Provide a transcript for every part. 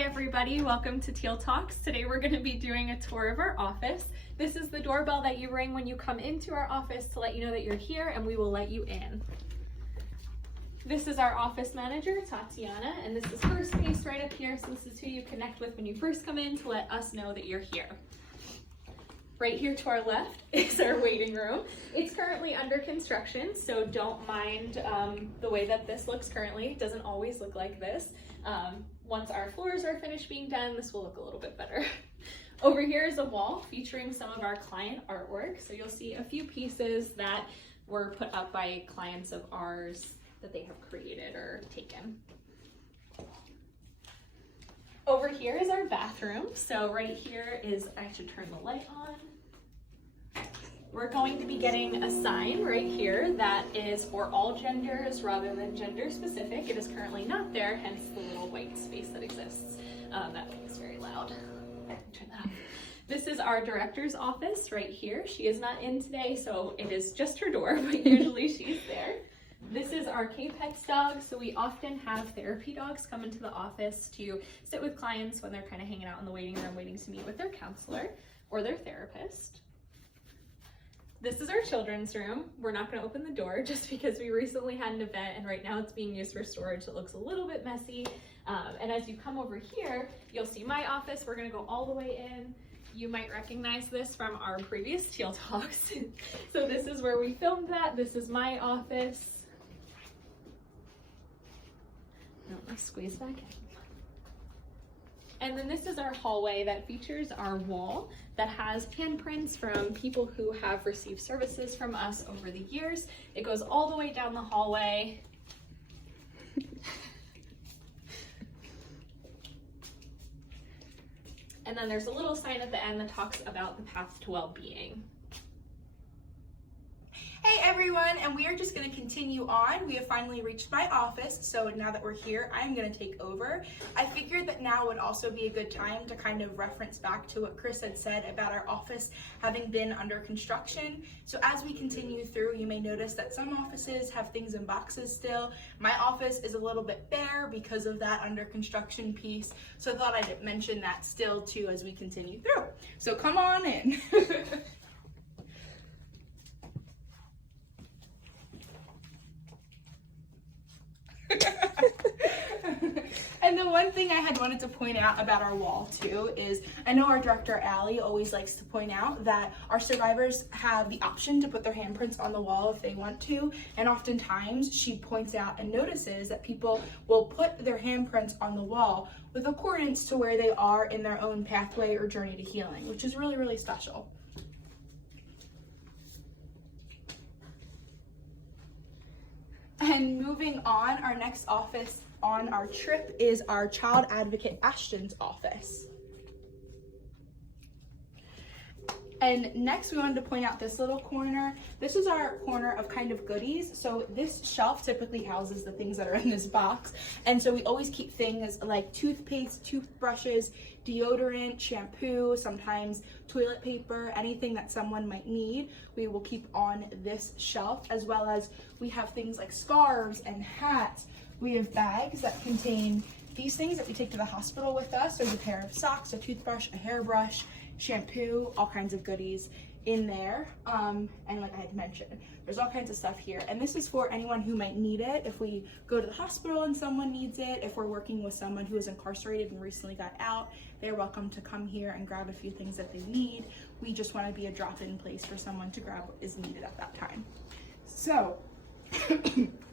everybody, welcome to Teal Talks. Today we're going to be doing a tour of our office. This is the doorbell that you ring when you come into our office to let you know that you're here, and we will let you in. This is our office manager, Tatiana, and this is her space right up here, so this is who you connect with when you first come in to let us know that you're here. Right here to our left is our waiting room. It's currently under construction, so don't mind the way that this looks currently. It doesn't always look like this. Once our floors are finished being done, this will look a little bit better. Over here is a wall featuring some of our client artwork. So you'll see a few pieces that were put up by clients of ours that they have created or taken. Over here is our bathroom. So right here is, I should turn the light on. We're going to be getting a sign right here that is for all genders rather than gender specific. It is currently not there, hence the little white space that exists. That is very loud. Turn that off. This is our director's office right here. She is not in today, so it is just her door, but usually she's there. This is our K-Pets dog, so we often have therapy dogs come into the office to sit with clients when they're kind of hanging out in the waiting room waiting to meet with their counselor or their therapist. This is our children's room. We're not going to open the door just because we recently had an event and right now it's being used for storage, so it looks a little bit messy. And as you come over here, you'll see my office. We're going to go all the way in. You might recognize this from our previous Teal Talks. So this is where we filmed that. This is my office. Let's squeeze back in. And then this is our hallway that features our wall that has handprints from people who have received services from us over the years. It goes all the way down the hallway. And then there's a little sign at the end that talks about the path to well-being. Hey everyone, and we are just going to continue on. We have finally reached my office, so now that we're here, I'm going to take over. I figured that now would also be a good time to kind of reference back to what Chris had said about our office having been under construction. So as we continue through, you may notice that some offices have things in boxes still. My office is a little bit bare because of that under construction piece, so I thought I'd mention that still too as we continue through. So come on in. And the one thing I had wanted to point out about our wall too is, I know our director Allie always likes to point out that our survivors have the option to put their handprints on the wall if they want to, and oftentimes she points out and notices that people will put their handprints on the wall with accordance to where they are in their own pathway or journey to healing, which is really, really special. And moving on, our next office on our trip is our child advocate Ashton's office. And next we wanted to point out this little corner. This is our corner of kind of goodies. So this shelf typically houses the things that are in this box. And so we always keep things like toothpaste, toothbrushes, deodorant, shampoo, sometimes toilet paper, anything that someone might need, we will keep on this shelf, as well as we have things like scarves and hats. We have bags that contain these things that we take to the hospital with us. There's a pair of socks, a toothbrush, a hairbrush, shampoo, all kinds of goodies in there. And like I had mentioned, there's all kinds of stuff here. And this is for anyone who might need it. If we go to the hospital and someone needs it, if we're working with someone who is incarcerated and recently got out, they're welcome to come here and grab a few things that they need. We just want to be a drop-in place for someone to grab what is needed at that time. So,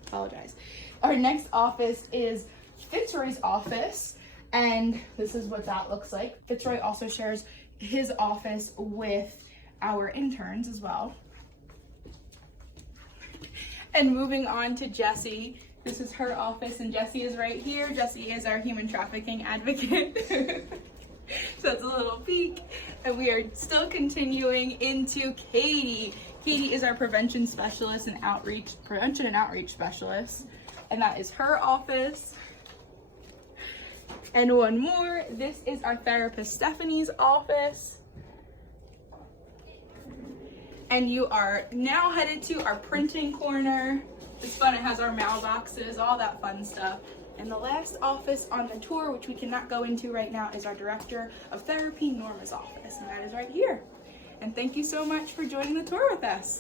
apologize. Our next office is Fitzroy's office, and this is what that looks like. Fitzroy also shares his office with our interns as well. And moving on to Jessie, this is her office, and Jessie is right here. Jessie is our human trafficking advocate. So it's a little peek, and we are still continuing into Katie. Katie is our prevention specialist and prevention and outreach specialist, and that is her office. And one more, this is our therapist Stephanie's office. And you are now headed to our printing corner. It's fun. It has our mailboxes, all that fun stuff. And the last office on the tour, which we cannot go into right now, is our Director of Therapy, Norma's office, and that is right here. And thank you so much for joining the tour with us.